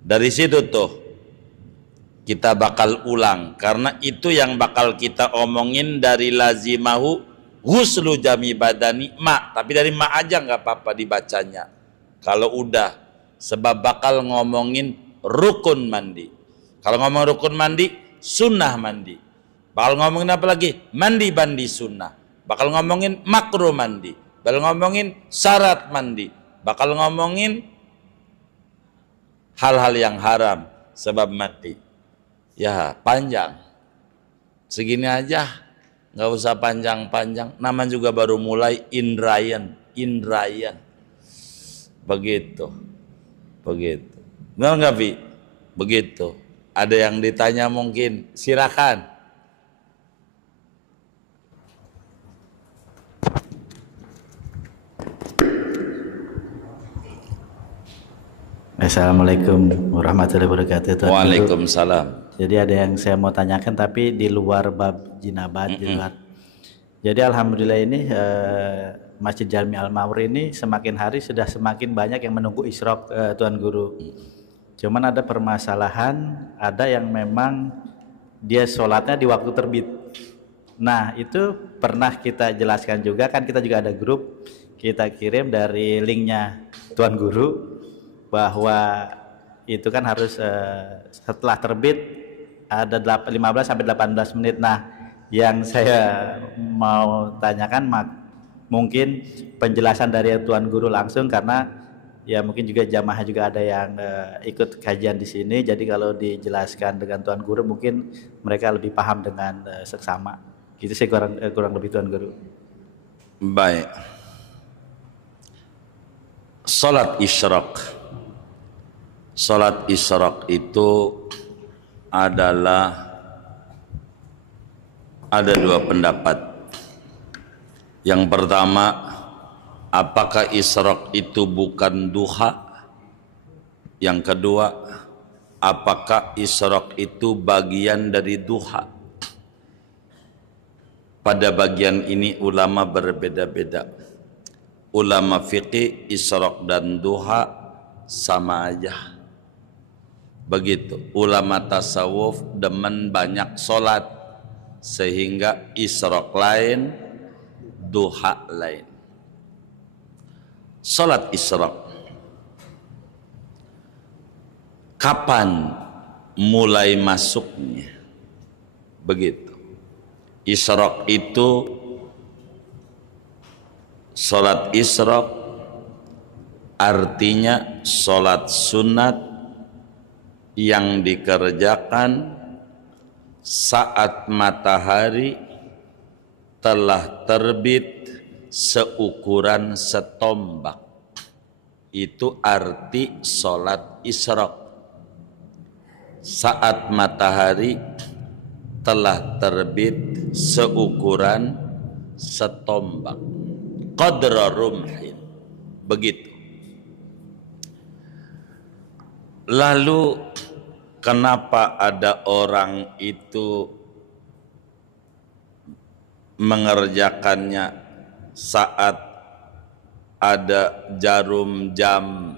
Dari situ tuh kita bakal ulang, karena itu yang bakal kita omongin dari lazimahu ghuslu jami badani tapi dari aja nggak apa-apa dibacanya kalau udah, sebab bakal ngomongin rukun mandi. Kalau ngomong rukun mandi, sunnah mandi. Bakal ngomongin apa lagi? Mandi sunnah. Bakal ngomongin makruh mandi. Bakal ngomongin syarat mandi. Bakal ngomongin hal-hal yang haram sebab mandi. Ya panjang. Segini aja. Nggak usah panjang-panjang. Nama juga baru mulai Indrayan. Begitu. Benar nggak, Fi? Begitu. Ada yang ditanya mungkin, silakan. Assalamualaikum warahmatullahi wabarakatuh. Waalaikumsalam. Jadi ada yang saya mau tanyakan tapi di luar bab jinabat. Jadi alhamdulillah ini Masjid Jami Al Mawur ini semakin hari sudah semakin banyak yang menunggu isyraq, Tuan Guru. Cuman ada permasalahan, ada yang memang dia sholatnya di waktu terbit. Nah itu pernah kita jelaskan juga, kan kita juga ada grup, kita kirim dari linknya Tuan Guru bahwa itu kan harus setelah terbit ada 15 sampai 18 menit. Nah yang saya mau tanyakan mungkin penjelasan dari Tuan Guru langsung, karena ya mungkin juga jamaah juga ada yang ikut kajian di sini. Jadi kalau dijelaskan dengan Tuan Guru mungkin mereka lebih paham dengan seksama. Gitu sih kurang lebih Tuan Guru. Baik. Salat isyraq. Salat isyraq itu adalah ada dua pendapat. Yang pertama, apakah isyraq itu bukan duha? Yang kedua, apakah isyraq itu bagian dari duha? Pada bagian ini ulama berbeda-beda. Ulama fiqih isyraq dan duha sama aja. Begitu. Ulama tasawuf demen banyak solat, sehingga isyraq lain, duha lain. Salat isyraq, kapan mulai masuknya? Begitu. Isyraq itu, salat isyraq artinya salat sunat yang dikerjakan saat matahari telah terbit seukuran setombak. Itu arti salat isyraq. Saat matahari telah terbit seukuran setombak, qadra rumhin. Begitu. Lalu kenapa ada orang itu mengerjakannya saat ada jarum jam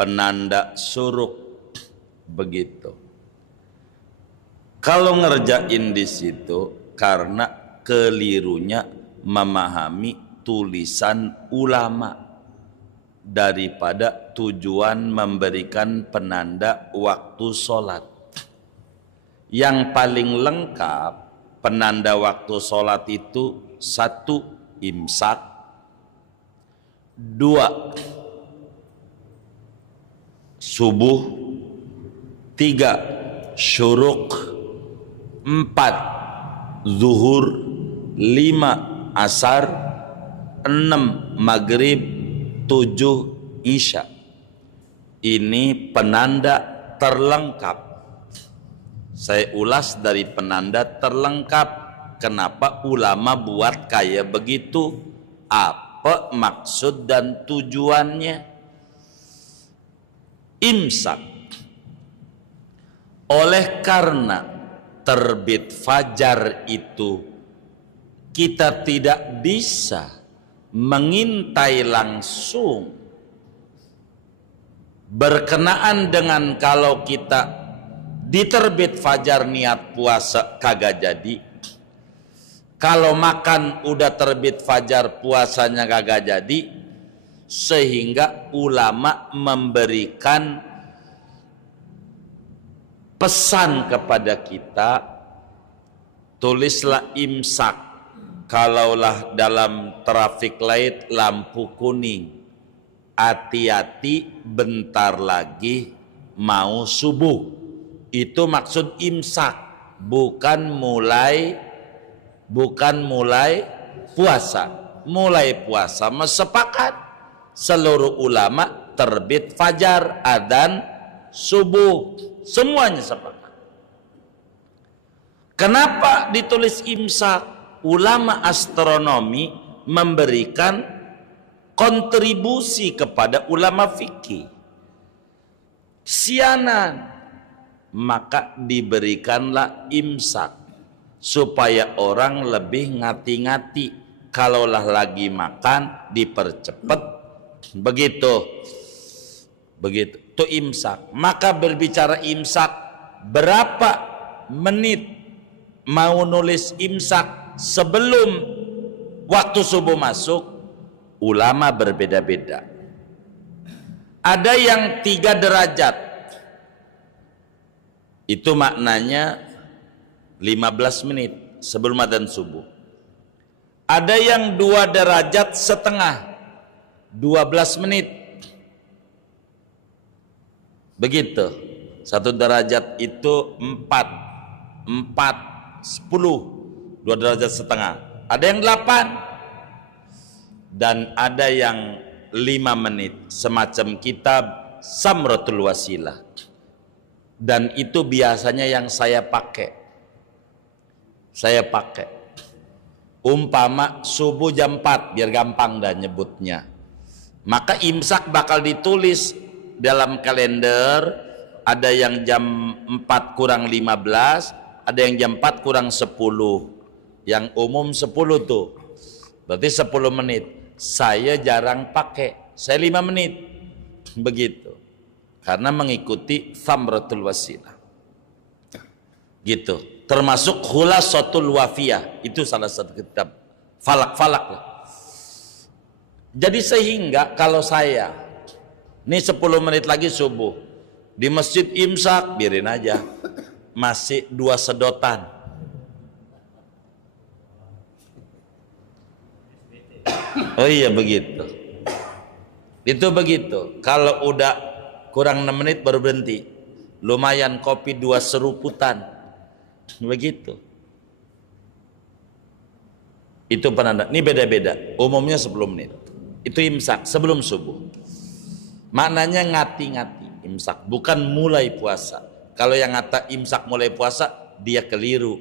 penanda suruk? Begitu. Kalau ngerjain di situ karena kelirunya memahami tulisan ulama daripada tujuan memberikan penanda waktu sholat. Yang paling lengkap penanda waktu sholat itu: 1. Imsak, 2. Subuh, 3. Syuruk, 4. Zuhur, 5. Asar, 6. Maghrib, 7. Isya. Ini penanda terlengkap. Saya ulas dari penanda terlengkap. Kenapa ulama buat kayak begitu? Apa maksud dan tujuannya? Imsak, oleh karena terbit fajar itu kita tidak bisa mengintai langsung berkenaan dengan kalau kita diterbit fajar niat puasa kagak jadi. Kalau makan udah terbit fajar puasanya kagak jadi, sehingga ulama memberikan pesan kepada kita, tulislah imsak. Kalaulah dalam traffic light lampu kuning, hati-hati bentar lagi mau subuh. Itu maksud imsak, bukan mulai puasa. Mulai puasa sepakat seluruh ulama terbit fajar, adzan subuh, semuanya sepakat. Kenapa ditulis imsak? Ulama astronomi memberikan kontribusi kepada ulama fikih. Sianan, maka diberikanlah imsak supaya orang lebih ngati-ngati. Kalaulah lagi makan dipercepat. Begitu. tuh imsak. Maka berbicara imsak, berapa menit mau nulis imsak sebelum waktu subuh masuk, ulama berbeda-beda. Ada yang 3 derajat, itu maknanya 15 menit sebelum adzan subuh. Ada yang 2 derajat setengah, 12 menit. Begitu. 1 derajat itu 10, 2 derajat setengah. Ada yang 8 dan ada yang 5 menit, semacam kitab Samratul Wasilah. Dan itu biasanya yang saya pakai. Umpama subuh jam 4, biar gampang dah nyebutnya. Maka imsak bakal ditulis dalam kalender, ada yang jam 4 kurang 15, ada yang jam 4 kurang 10. Yang umum 10 tuh. Berarti 10 menit. Saya jarang pakai, saya 5 menit. Begitu. Karena mengikuti Samratul Wasilah. Gitu. Termasuk Khulasatul Wafiyah, itu salah satu kitab falak-falak lah. Jadi sehingga kalau saya ini 10 menit lagi subuh di masjid imsak, biarin aja, masih 2 sedotan. Oh iya begitu. Itu begitu. Kalau udah kurang 6 menit baru berhenti. Lumayan kopi 2 seruputan. Begitu. Itu penanda. Ini beda-beda. Umumnya 10 menit. Itu imsak sebelum subuh. Maknanya ngati-ngati imsak, bukan mulai puasa. Kalau yang ngata imsak mulai puasa, dia keliru.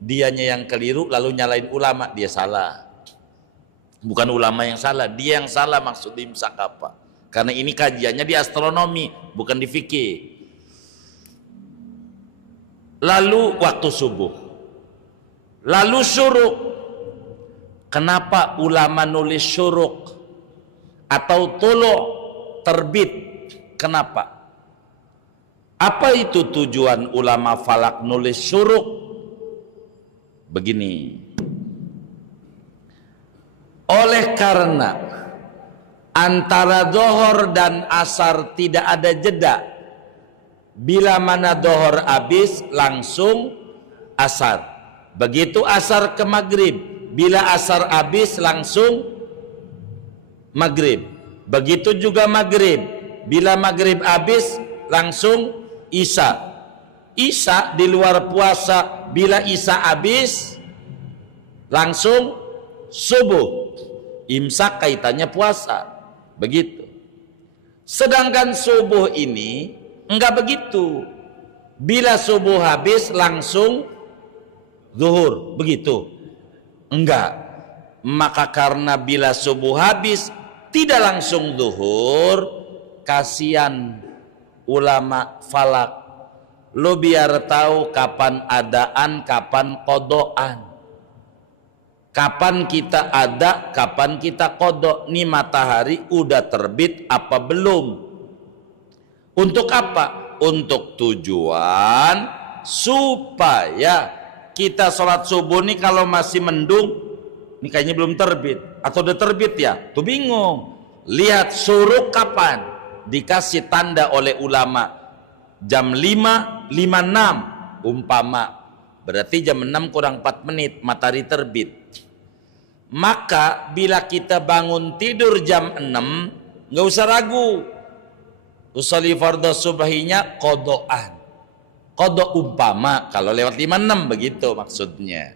Dianya yang keliru lalu nyalain ulama, dia salah. Bukan ulama yang salah, dia yang salah maksud imsak apa. Karena ini kajiannya di astronomi, bukan di fikih. Lalu waktu subuh, lalu syuruk. Kenapa ulama nulis syuruk atau tulu terbit? Kenapa? Apa itu tujuan ulama falak nulis syuruk? Begini. Oleh karena antara zuhur dan asar tidak ada jeda. Bila mana zuhur habis langsung asar. Begitu asar ke maghrib. Bila asar habis langsung maghrib. Begitu juga maghrib. Bila maghrib habis langsung isya. Isya di luar puasa. Bila isya habis langsung subuh. Imsak kaitannya puasa. Begitu. Sedangkan subuh ini enggak begitu. Bila subuh habis langsung zuhur, begitu? Enggak. Maka karena bila subuh habis tidak langsung zuhur, kasihan ulama falak. Lo biar tahu kapan adaan, kapan kodoan. Kapan kita ada, kapan kita kodok. Nih matahari udah terbit apa belum? Untuk apa? Untuk tujuan supaya kita sholat subuh nih kalau masih mendung, ini kayaknya belum terbit atau udah terbit ya, tuh bingung. Lihat suruk kapan, dikasih tanda oleh ulama jam 5.56 umpama, berarti jam 6 kurang 4 menit matahari terbit. Maka bila kita bangun tidur jam 6, nggak usah ragu, usolli fardhu subhinya kodoan. Kodok umpama kalau lewat 56, begitu maksudnya.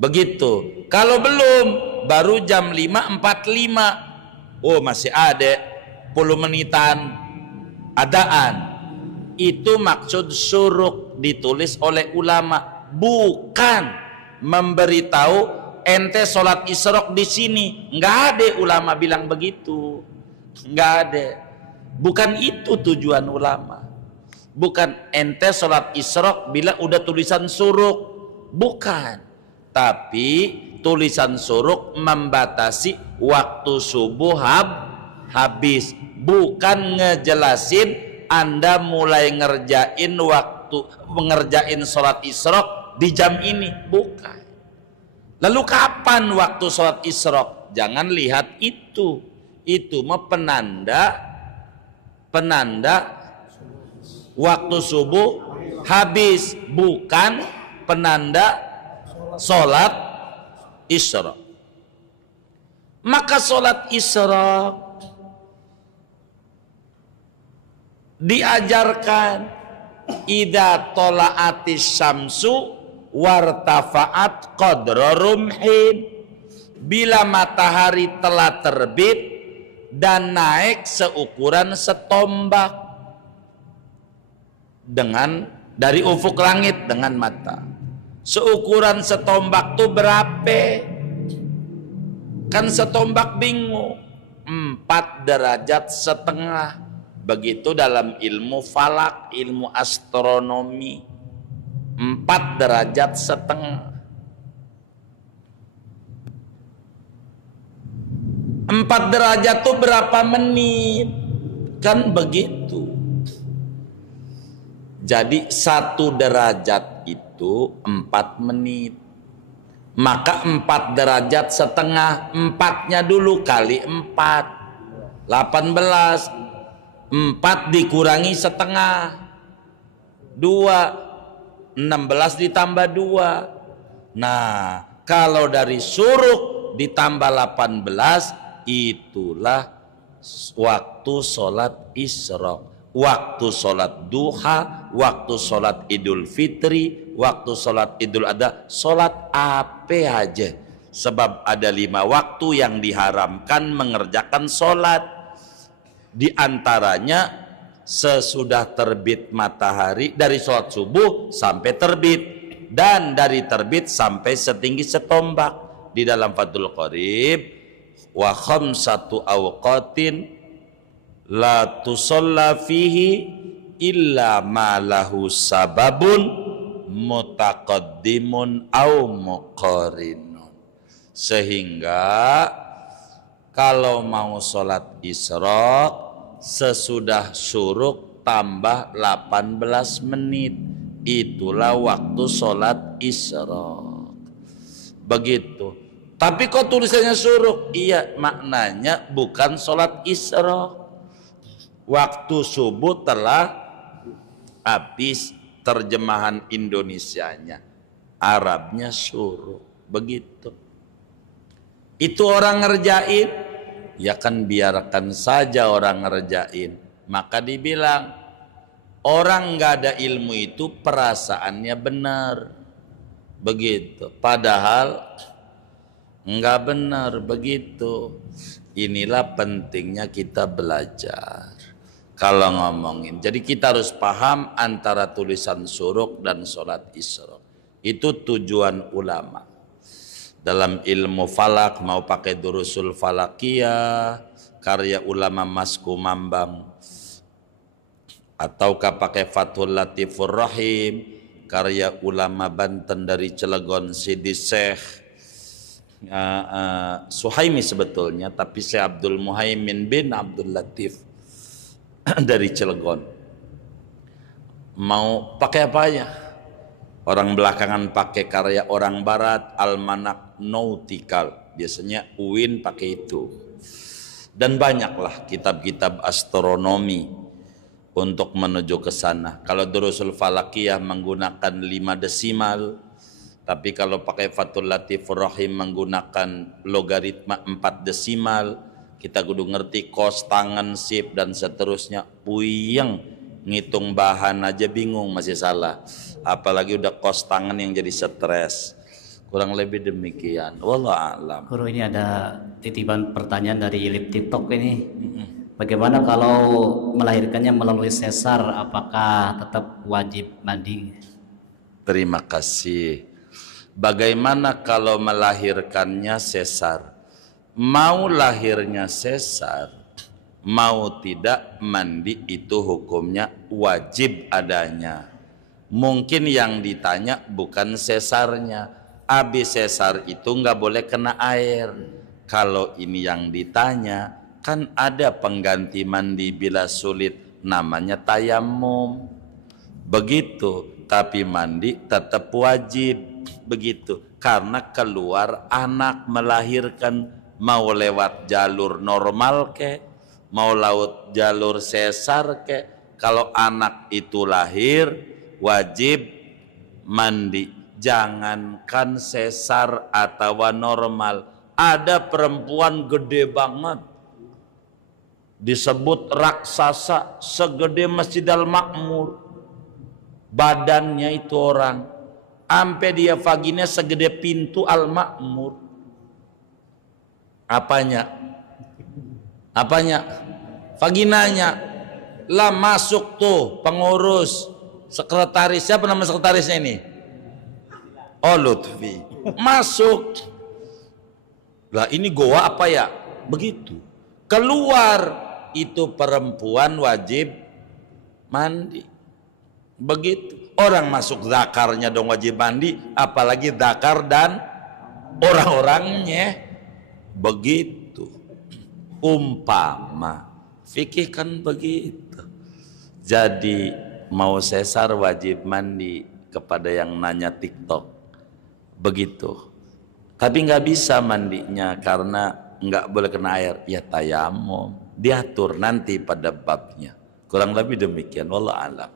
Begitu. Kalau belum, baru jam 5.45. Oh masih ada 10 menitan adaan. Itu maksud suruk ditulis oleh ulama, bukan memberitahu ente sholat isyraq di sini. Nggak ada ulama bilang begitu. Nggak ada. Bukan itu tujuan ulama. Bukan ente sholat isyraq bila udah tulisan suruk. Bukan. Tapi tulisan suruk membatasi waktu subuh habis. bukan ngejelasin Anda mulai ngerjain sholat isyraq di jam ini, bukan. Lalu kapan waktu sholat isyraq? Jangan lihat itu mah penanda waktu subuh habis, bukan penanda sholat isyraq. Maka sholat isyraq diajarkan idza tola'atis syamsu wartafa'at qadra rumhin, bila matahari telah terbit dan naik seukuran setombak dari ufuk langit dengan mata. Seukuran setombak tuh berapa? Kan setombak bingung, 4,5 derajat. Begitu dalam ilmu falak, ilmu astronomi, 4,5 derajat. 4 derajat tuh berapa menit? Kan begitu. Jadi 1 derajat itu 4 menit. Maka 4,5 derajat, 4-nya dulu kali 4, 18. 4 dikurangi setengah, 2, 16 ditambah 2. Nah, kalau dari syuruk ditambah 18, itulah waktu sholat isyraq. Waktu sholat duha, waktu sholat idul fitri, waktu sholat idul adha, sholat apa aja. Sebab ada 5 waktu yang diharamkan mengerjakan sholat. Di antaranya sesudah terbit matahari, dari sholat subuh sampai terbit, dan dari terbit sampai setinggi setombak. Di dalam Fathul Qorib, wa khamsatu awqatin la tusalla fihi illa ma lahu sababun mutaqaddimun au muqarinun. Sehingga kalau mau sholat isyraq sesudah syuruk tambah 18 menit, itulah waktu sholat isyraq. Begitu. Tapi kok tulisannya syuruk? Iya, maknanya bukan sholat isyraq. Waktu subuh telah habis, terjemahan Indonesianya, Arabnya syuruk. Begitu. Itu orang ngerjain, ya kan biarkan saja orang ngerjain. Maka dibilang orang nggak ada ilmu itu perasaannya benar. Begitu. Padahal nggak benar begitu. Inilah pentingnya kita belajar. Kalau ngomongin, jadi kita harus paham antara tulisan syuruk dan sholat isyraq. Itu tujuan ulama. Dalam ilmu falak mau pakai Durusul Falakiyah karya ulama Masku Mambang, ataukah pakai Fathul Latifur Rahim karya ulama Banten dari Cilegon Sidi Syekh Suhaimi sebetulnya, tapi Syekh Abdul Muhaimin bin Abdul Latif dari Cilegon. Mau pakai apa ya? Orang belakangan pakai karya orang barat, Almanak Nautikal. Biasanya UIN pakai itu. Dan banyaklah kitab-kitab astronomi untuk menuju ke sana. Kalau Durusul Falakiyah menggunakan 5 desimal, tapi kalau pakai Fathul Latifur Rahim menggunakan logaritma 4 desimal. Kita kudu ngerti kos, tangan, sip, dan seterusnya. Puyeng, ngitung bahan aja bingung, masih salah. Apalagi udah kos tangan yang jadi stres. Kurang lebih demikian. Wallahu a'lam. Guru, ini ada titipan pertanyaan dari live TikTok ini. Bagaimana kalau melahirkannya melalui sesar, apakah tetap wajib mandi? Terima kasih. Bagaimana kalau melahirkannya sesar? Mau lahirnya sesar, mau tidak mandi itu hukumnya wajib adanya. Mungkin yang ditanya bukan sesarnya. Habis sesar itu nggak boleh kena air. Kalau ini yang ditanya, kan ada pengganti mandi bila sulit, namanya tayamum. Begitu, tapi mandi tetap wajib. Begitu, karena keluar anak melahirkan, mau lewat jalur normal ke, mau laut jalur sesar ke, kalau anak itu lahir wajib mandi. Jangankan sesar atau normal, ada perempuan gede banget disebut raksasa segede Masjid Al-Ma'mur, badannya itu orang, sampai dia vagina segede pintu Al-Ma'mur. Apanya? Vaginanya. Lah masuk tuh pengurus, sekretaris, siapa nama sekretarisnya ini? Oh, Lutfi. Masuk. Lah ini goa apa ya? Begitu. Keluar itu perempuan wajib mandi. Begitu. Orang masuk zakarnya dong wajib mandi, apalagi zakar dan orang-orangnya. Begitu. Umpama fikih kan begitu. Jadi mau sesar wajib mandi, kepada yang nanya TikTok. Begitu. Tapi nggak bisa mandinya karena nggak boleh kena air. Ya tayamum. Diatur nanti pada babnya. Kurang lebih demikian. Wallahu a'lam.